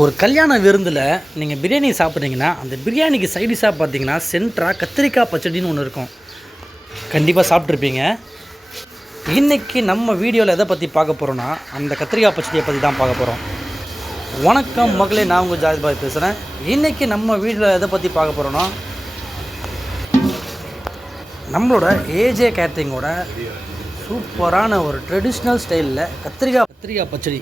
ஒரு கல்யாண விருந்தில் நீங்கள் பிரியாணி சாப்பிட்றீங்கன்னா அந்த பிரியாணிக்கு சைடிஷாக பார்த்தீங்கன்னா சென்ட்ராக கத்திரிக்காய் பச்சடின்னு ஒன்று இருக்கும். கண்டிப்பாக சாப்பிட்ருப்பீங்க. இன்றைக்கி நம்ம வீடியோவில் எதை பற்றி பார்க்க போகிறோன்னா அந்த கத்திரிக்காய் பச்சடியை பற்றி தான் பார்க்க போகிறோம். வணக்கம் மகளே, நான் உங்கள் ஜாதி பாய் பேசுகிறேன். இன்றைக்கி நம்ம வீடியோவில் எதை பற்றி பார்க்க போகிறோன்னா நம்மளோட ஏஜே கேட்ரிங்கோட சூப்பரான ஒரு ட்ரெடிஷ்னல் ஸ்டைலில் கத்திரிக்காய் பச்சடி,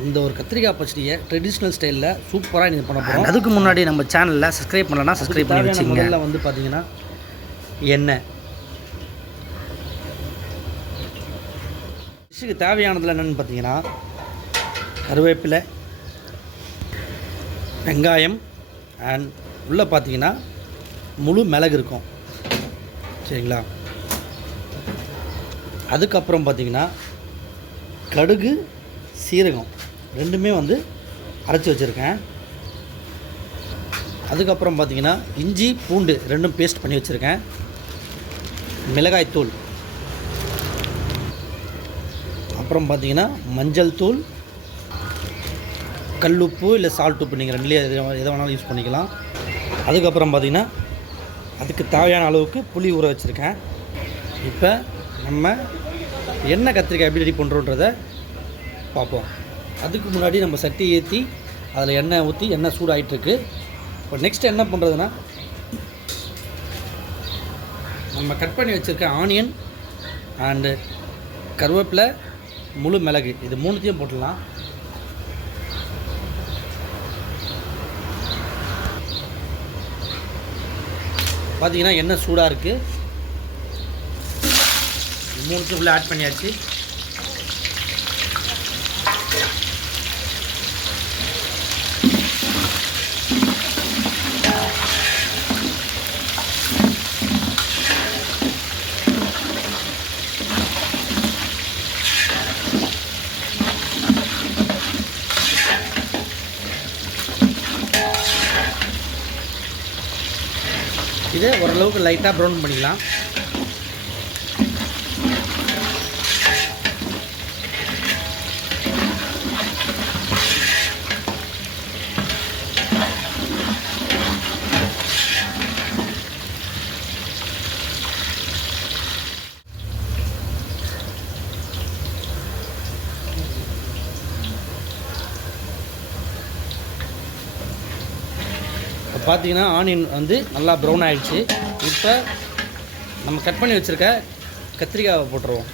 அந்த ஒரு கத்திரிக்காய் பச்சடியை ட்ரெடிஷ்னல் ஸ்டைலில் சூப்பராக நீங்கள் பண்ண போகிறோம். அதுக்கு முன்னாடி நம்ம சேனலில் சப்ஸ்கிரைப் பண்ணலன்னா சப்ஸ்கிரைப் பண்ணி வச்சுங்க. முதல்ல வந்து பார்த்தீங்கன்னா எண்ணெய், டிஷ்ஷுக்கு தேவையானதில் என்னென்னு பார்த்தீங்கன்னா கருவேப்பிலை, வெங்காயம் அண்ட் உள்ளே பார்த்தீங்கன்னா முழு மிளகு இருக்கும், சரிங்களா. அதுக்கப்புறம் பார்த்தீங்கன்னா கடுகு, சீரகம் ரெண்டுமே வந்து அரைச்சி வச்சுருக்கேன். அதுக்கப்புறம் பார்த்திங்கன்னா இஞ்சி பூண்டு ரெண்டும் பேஸ்ட் பண்ணி வச்சுருக்கேன். மிளகாய்த்தூள், அப்புறம் பார்த்திங்கன்னா மஞ்சள் தூள், கல்லுப்பு இல்லை சால்ட் உப்பு, நீங்கள் ரெண்டுலேயே எதை வேணாலும் யூஸ் பண்ணிக்கலாம். அதுக்கப்புறம் பார்த்திங்கன்னா அதுக்கு தேவையான அளவுக்கு புளி ஊற வச்சுருக்கேன். இப்போ நம்ம எண்ணெய் கத்திரிக்காய் எப்படி ரெடி பண்ணுறோன்றதை பார்ப்போம். அதுக்கு முன்னாடி நம்ம சட்டி ஏற்றி அதில் எண்ணெய் ஊற்றி எண்ணெய் சூடாகிட்டுருக்கு. இப்போ நெக்ஸ்ட் என்ன பண்ணுறதுன்னா நம்ம கட் பண்ணி வச்சுருக்க ஆனியன் அண்டு கருவேப்பிலை, முழு மிளகு, இது மூணுத்தையும் போட்டுடலாம். பார்த்திங்கன்னா எண்ணெய் சூடாக இருக்குது, மூணுத்தையும் உள்ளே ஆட் பண்ணியாச்சு. இதை ஓரளவுக்கு லைட்டாக ப்ரௌன் பண்ணிக்கலாம். பார்த்தீங்கன்னா ஆனியன் வந்து நல்லா ப்ரௌன் ஆகிடுச்சு. இப்போ நம்ம கட் பண்ணி வச்சுருக்க கத்திரிக்காயை போட்டுருவோம்.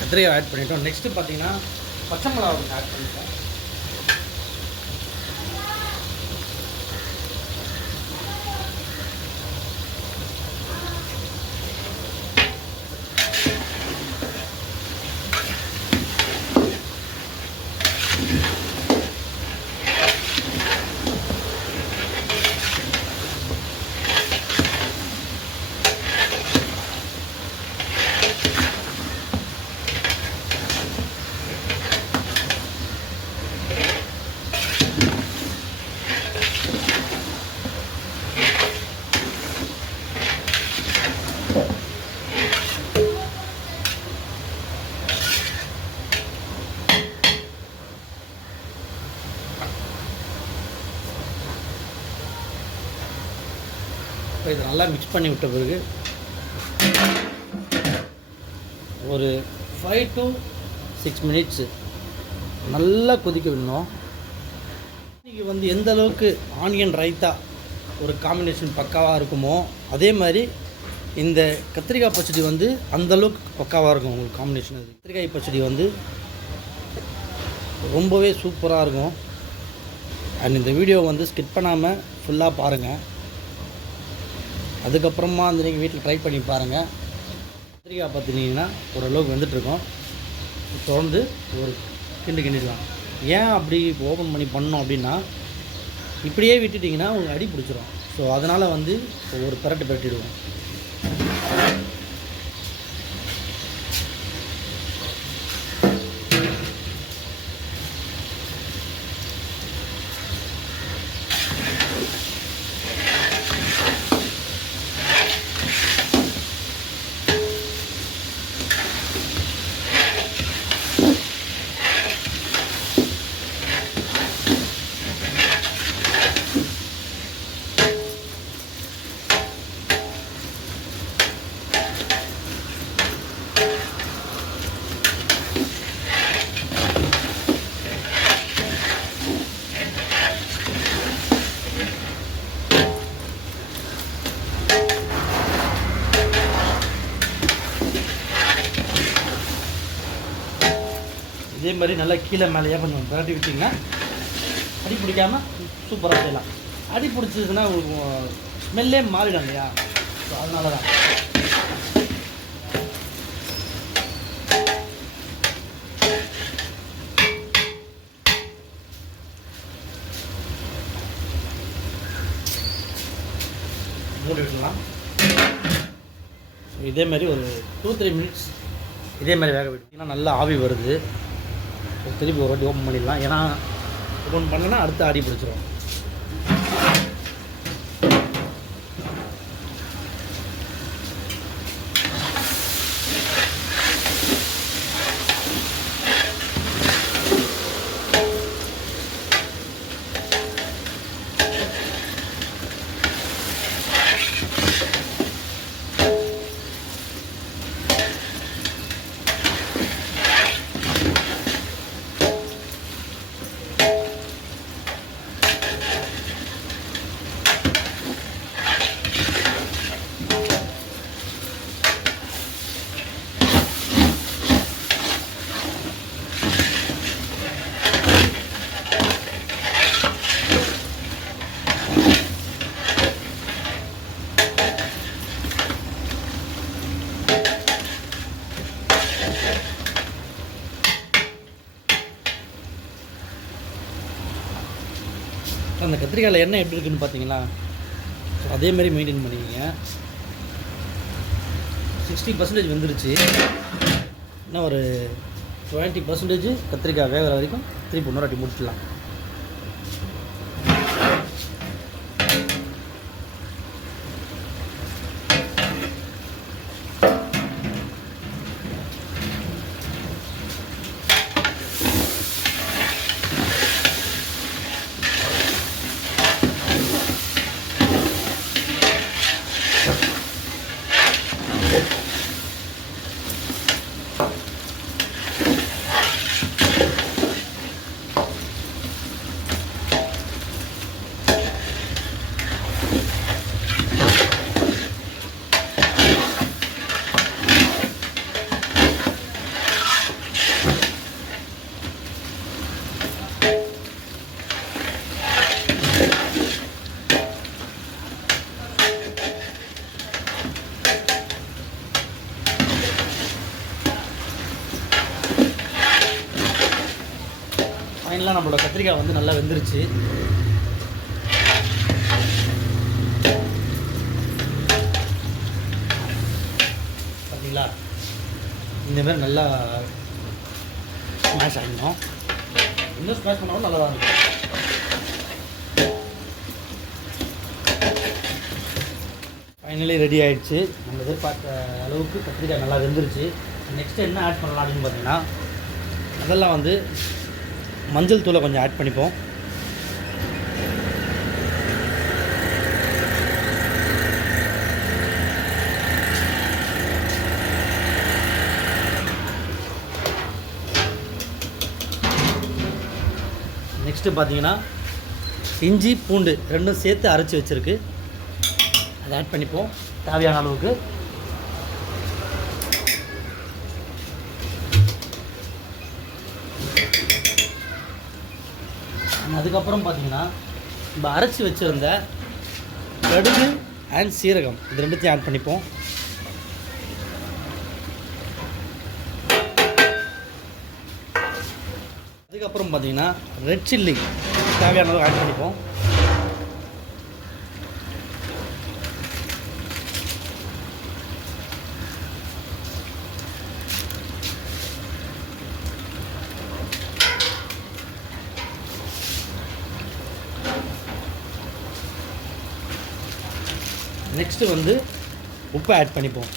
கத்திரிக்காய் ஆட் பண்ணிட்டோம். நெக்ஸ்ட்டு பார்த்தீங்கன்னா பச்சை மிளகாய் ஆட் பண்ணிட்டோம். இப்போ இதை நல்லா மிக்ஸ் பண்ணி விட்ட பிறகு ஒரு 5 to 6 மினிட்ஸு நல்லா கொதிக்க விடணும். இன்றைக்கி வந்து எந்த அளவுக்கு ஆனியன் ரைத்தா ஒரு காம்பினேஷன் பக்காவாக இருக்குமோ அதே மாதிரி இந்த கத்திரிக்காய் பச்சடி வந்து அந்தளவுக்கு பக்காவாக இருக்கும் உங்களுக்கு காம்பினேஷன். அது கத்திரிக்காய் பச்சடி வந்து ரொம்பவே சூப்பராக இருக்கும். அண்ட் இந்த வீடியோ வந்து ஸ்கிப் பண்ணாமல் ஃபுல்லாக பாருங்கள். அதுக்கப்புறமா வந்து நீங்கள் வீட்டில் ட்ரை பண்ணி பாருங்கள். கத்திரிக்காய் பார்த்துட்டிங்கன்னா ஓரளவுக்கு வந்துட்டுருக்கோம். தொடர்ந்து ஒரு கிண்டிடலாம். ஏன் அப்படி ஓப்பன் பண்ணி பண்ணோம் அப்படின்னா, இப்படியே விட்டுட்டிங்கன்னா உங்களுக்கு அடி பிடிச்சிரும். ஸோ அதனால் வந்து ஒரு பிரட்டிடுவோம். இதே மாதிரி நல்லா கீழே மேலேயே கொஞ்சம் பரட்டி விட்டிங்கன்னா அடி பிடிக்காமல் சூப்பராக செய்யலாம். அடி பிடிச்சதுன்னா உங்களுக்கு ஸ்மெல்லே மாறிடும் இல்லையா, ஸோ அதனால தான். மூடி விட்டுலாம். இதேமாதிரி ஒரு 2-3 மினிட்ஸ் இதேமாதிரி வேக விட்டிங்கன்னா நல்லா ஆவி வருது. திருப்பி ஒரு வாட்டி ஓப்பன் பண்ணிடலாம். ஏன்னா ஓப்பன் பண்ணனா அடுத்து அடி பிடிச்சிரும். அந்த கத்திரிக்காயில் எண்ணெய் எப்படி இருக்குதுன்னு பார்த்தீங்களா, ஸோ அதேமாரி மெயின்டைன் பண்ணிக்கிங்க. 60% வந்துருச்சு. இன்னும் ஒரு 20% கத்திரிக்காய் வேகிற வரைக்கும் திருப்பி இன்னொரு வாட்டி முடிச்சிடலாம். ஃபைனலாக நம்மளோட கத்திரிக்காய் வந்து நல்லா வெந்துருச்சு. பார்த்தீங்களா, இந்தமாதிரி நல்லா ஸ்மாஷ் ஆகிடணும். இன்னும் ஸ்மாஷ் பண்ணாலும் நல்லா தான் இருக்கும். ஃபைனலி ரெடி ஆகிடுச்சு. நம்ம எதிர்பார்த்த அளவுக்கு கத்திரிக்காய் நல்லா வெந்துருச்சு. நெக்ஸ்ட்டு என்ன ஆட் பண்ணலாம் அப்படின்னு பார்த்தீங்கன்னா, அதெல்லாம் வந்து மஞ்சள் தூளை கொஞ்சம் ஆட் பண்ணிப்போம். நெக்ஸ்ட்டு பார்த்தீங்கன்னா இஞ்சி பூண்டு ரெண்டும் சேர்த்து அரைச்சி வச்சுருக்கு, அதை ஆட் பண்ணிப்போம் தேவையான அளவுக்கு. அதுக்கப்புறம் பார்த்தீங்கன்னா நம்ம அரைச்சி வச்சுருந்த கடுகு அண்ட் சீரகம் இது ரெண்டுத்தையும் ஆட் பண்ணிப்போம். அதுக்கப்புறம் பார்த்தீங்கன்னா ரெட் சில்லி தேவையான அளவு ஆட் பண்ணிப்போம். நெக்ஸ்ட்டு வந்து உப்பை ஆட் பண்ணிப்போம்.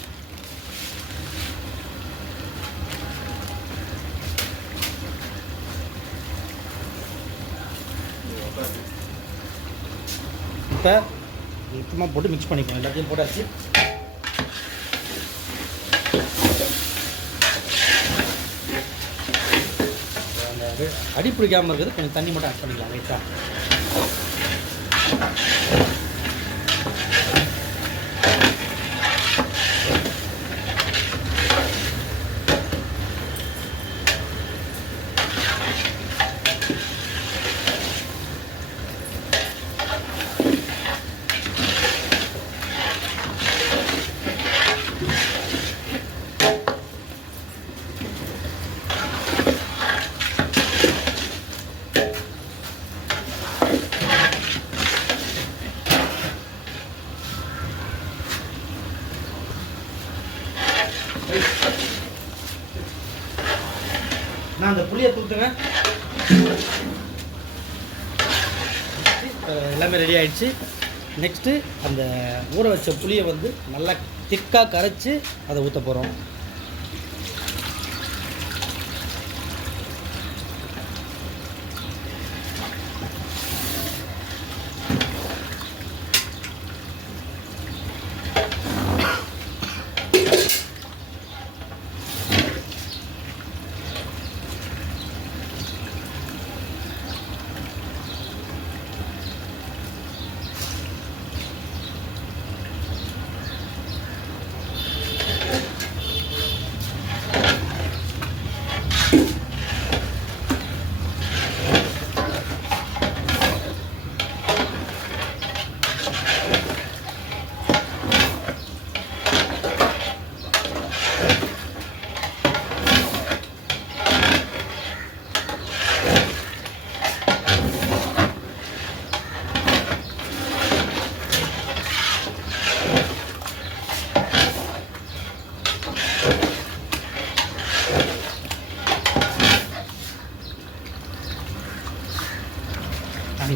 இப்போ மொத்தமாக போட்டு மிக்ஸ் பண்ணிப்போம். எல்லாத்தையும் போட்டாச்சு. அந்த அடி பிடிக்காமல் இருக்கிறது கொஞ்சம் தண்ணி மட்டும் ஆட் பண்ணிக்கலாம் லைட்டாக. நான் அந்த புளியை தூத்துங்க. எல்லாமே ரெடி ஆகிடுச்சு. நெக்ஸ்ட்டு அந்த ஊற வச்ச புளியை வந்து நல்லா திக்காக கரைச்சி அதை ஊற்ற போகிறோம்.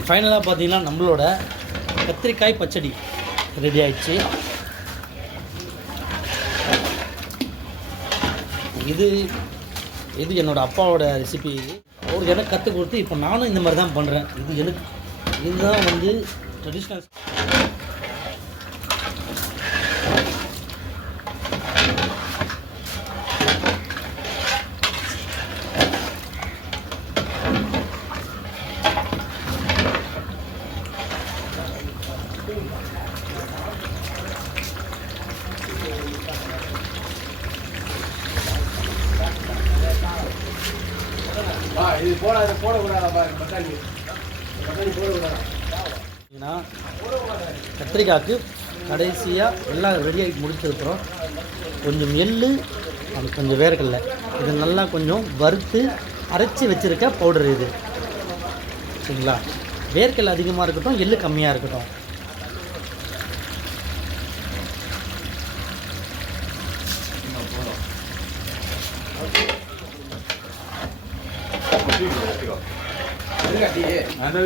ஃபைனலாக பார்த்தீங்கன்னா நம்மளோட கத்திரிக்காய் பச்சடி ரெடி ஆயிடுச்சு. இது இது என்னோடய அப்பாவோட ரெசிபி. இது அவருக்கு எனக்கு கற்றுக் கொடுத்து இப்போ நானும் இந்த மாதிரி தான் பண்ணுறேன். இதுதான் வந்து ட்ரெடிஷ்னல். இது போடக்கூடாதா பாருங்க, பட்டாணி போடக்கூடாது. ஏன்னா கத்திரிக்காய்க்கு கடைசியாக எல்லாம் ரெடியாகி முடிச்சதுக்கப்புறம் கொஞ்சம் எள்ளு, அது கொஞ்சம் வேர்க்கடலை, இது நல்லா கொஞ்சம் வறுத்து அரைச்சி வச்சுருக்க பவுடர் இது. சரிங்களா? வேர்க்கடலை அதிகமாக இருக்கட்டும், எள்ளு கம்மியாக இருக்கட்டும். அந்த